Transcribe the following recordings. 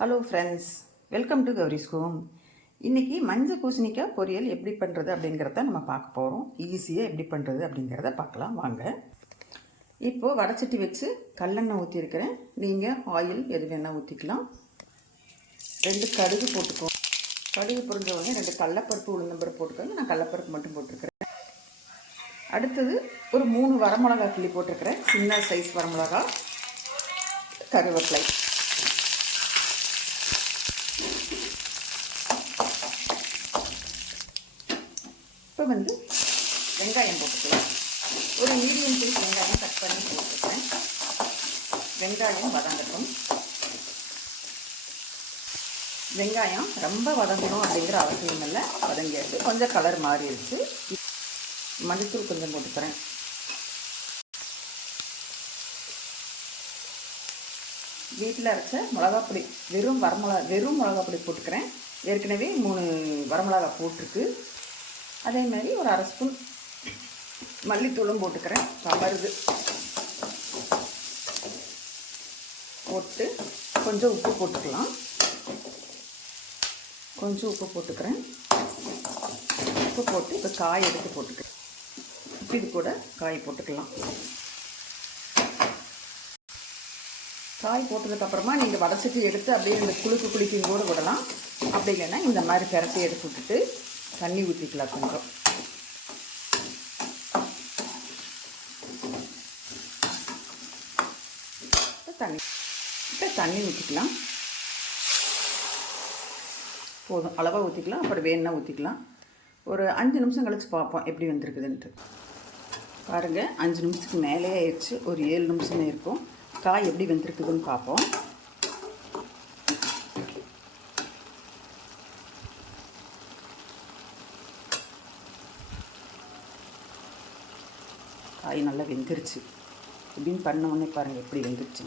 Hello friends welcome to Gowri's home இன்றைக்கி மஞ்சள் பூசணிக்காய் பொரியல் எப்படி பண்ணுறது அப்படிங்கிறத நம்ம பார்க்க போகிறோம் ஈஸியாக எப்படி பண்ணுறது அப்படிங்கிறத பார்க்கலாம். வாங்க. இப்போது வடச்சட்டி வச்சு கல்லெண்ணெய் ஊற்றிருக்கிறேன் நீங்கள் ஆயில் எது வேணால் ஊற்றிக்கலாம் ரெண்டு கடுகு போட்டுக்கோ கடுகு புரிஞ்ச உடனே ரெண்டு கடலப்பருப்பு உளுந்தம்பருப்பு போட்டுக்கோங்க. நான் கடலப்பருப்பு மட்டும் போட்டிருக்கிறேன். அடுத்தது ஒரு மூணு வரமிளகா கிள்ளி போட்டிருக்கிறேன். சின்ன சைஸ் வரமிளகா கருவேப்பிலை. வந்து வெங்காயம் போட்டுக்கலாம். ஒரு மீடியம் சைஸ் வெங்காயம் கட் பண்ணி போட்டுக்கிறேன். வெங்காயம் வதங்கட்டும். வெங்காயம் ரொம்ப வதங்கணும் அப்படிங்கிற அவசியம் இல்லை. வதங்கியாச்சு. கொஞ்சம் கலர் மாறிடுச்சு. மஞ்சத்தூள் கொஞ்சம் போட்டுக்கிறேன். வீட்டில் அரைச்ச மிளகாப்பொடி வெறும் வரமிளகா வெறும் மிளகாப்பொடி போட்டுக்கிறேன். ஏற்கனவே மூணு வரமிளகா போட்டிருக்கு. அதே மாதிரி ஒரு அரை ஸ்பூன் மல்லித்தூளும் போட்டுக்கிறேன். கமருது போட்டு கொஞ்சம் உப்பு போட்டுக்கலாம். கொஞ்சம் உப்பு போட்டுக்கிறேன். உப்பு போட்டு இப்போ காய் எடுத்து போட்டுக்கிறேன். இது கூட காய் போட்டுக்கலாம். காய் போட்டதுக்கப்புறமா நீங்கள் வடச்சட்டி எடுத்து அப்படியே இந்த குளுக்கு குளிக்கும் கூட விடலாம். அப்படி இல்லைன்னா இந்த மாதிரி பிரட்டி எடுத்து விட்டுட்டு தண்ணி ஊற்றிக்கலாம் கொஞ்சம். இப்போ தண்ணி இப்போ தண்ணி ஊற்றிக்கலாம் போதும் அளவாக ஊற்றிக்கலாம் அப்புறம் வேணுன்னா ஊற்றிக்கலாம் ஒரு அஞ்சு நிமிஷம் கழித்து பார்ப்போம் எப்படி வந்திருக்குதுன்ட்டு. பாருங்கள் அஞ்சு நிமிஷத்துக்கு மேலே ஆயிடுச்சு ஒரு ஏழு நிமிஷமே இருக்கும். காய் எப்படி வந்திருக்குதுன்னு பார்ப்போம் காய் நல்லா வெந்துருச்சு. இப்படின்னு பண்ண உடனே பாருங்கள் எப்படி வெந்துருச்சு.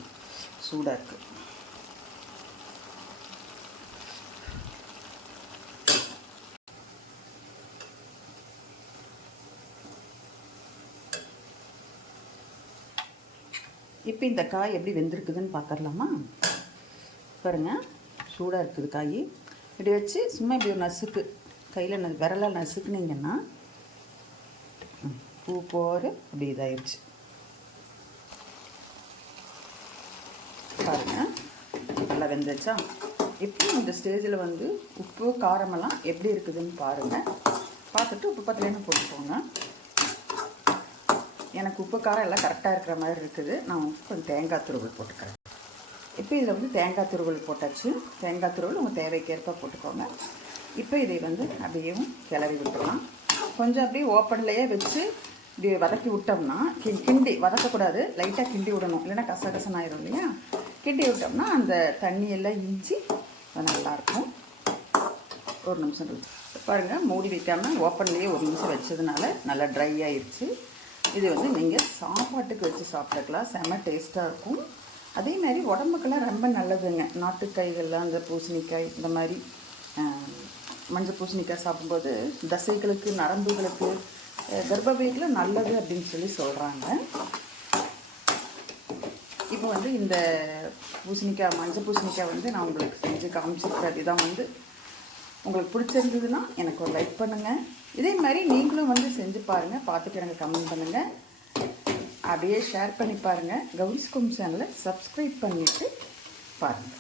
சூடாக இருக்குது இப்போ இந்த காய் எப்படி வெந்திருக்குதுன்னு பார்க்கலாமா பாருங்கள் சூடாக இருக்குது காய். இப்படி வச்சு சும்மா இப்படி ஒரு நசுக்கு கையில் ந விரலால் நசுக்குனீங்கன்னா பூ போகிற அப்படி இதாயிடுச்சு பாருங்கள் நல்லா வெந்துச்சா இப்போ இந்த ஸ்டேஜில் வந்து உப்பு காரமெல்லாம் எப்படி இருக்குதுன்னு பாருங்கள் பார்த்துட்டு உப்பு பத்திலேன்னு போட்டுக்கோங்க எனக்கு உப்பு காரம் எல்லாம் கரெக்டாக இருக்கிற மாதிரி இருக்குது நான் கொஞ்சம் தேங்காய் துருவல் போட்டுக்கிறேன் இப்போ இதில் வந்து தேங்காய் துருவல் போட்டாச்சு தேங்காய் துருவல் உங்கள் தேவைக்கேற்ப போட்டுக்கோங்க இப்போ இதை வந்து அப்படியே கிளறி விட்டுடலாம் கொஞ்சம் அப்படியே ஓப்பன்லேயே வச்சு இப்படி வதக்கி விட்டோம்னா கி கிண்டி வதக்கக்கூடாது. லைட்டாக கிண்டி விடணும். இல்லைன்னா கசகசன் ஆயிரும் இல்லையா? கிண்டி விட்டோம்னா அந்த தண்ணியெல்லாம் இஞ்சி நல்லாயிருக்கும். ஒரு நிமிஷம் கழிச்சு பாருங்கள் மூடி வைக்காமல் ஓப்பன்லேயே ஒரு நிமிஷம் வச்சதுனால நல்லா ட்ரை ஆயிடுச்சு இது வந்து நீங்கள் சாப்பாட்டுக்கு வச்சு சாப்பிட்டுக்கலாம். செம்ம டேஸ்ட்டாக இருக்கும். அதே மாதிரி உடம்புக்கெல்லாம் ரொம்ப நல்லதுங்க. நாட்டுக்காய்கள்லாம் அந்த பூசணிக்காய் இந்த மாதிரி மஞ்சள் பூசணிக்காய் சாப்பிடும்போது தசைகளுக்கு நரம்புகளுக்கு கர்ப்பப்பையில் நல்லது அப்படின்னு சொல்லி சொல்கிறாங்க இப்போ வந்து இந்த பூசணிக்காய் மஞ்சள் பூசணிக்காய் வந்து நான் உங்களுக்கு செஞ்சு காமிச்சிருக்கேன். இதுதான் வந்து உங்களுக்கு பிடிச்சிருந்ததுன்னா எனக்கு ஒரு லைக் பண்ணுங்கள் இதே மாதிரி நீங்களும் வந்து செஞ்சு பாருங்கள் பார்த்துட்டு எனக்கு கமெண்ட் பண்ணுங்கள் அப்படியே ஷேர் பண்ணி பாருங்கள் கௌரிஸ்கும் சேனலை சப்ஸ்கிரைப் பண்ணிவிட்டு பாருங்கள்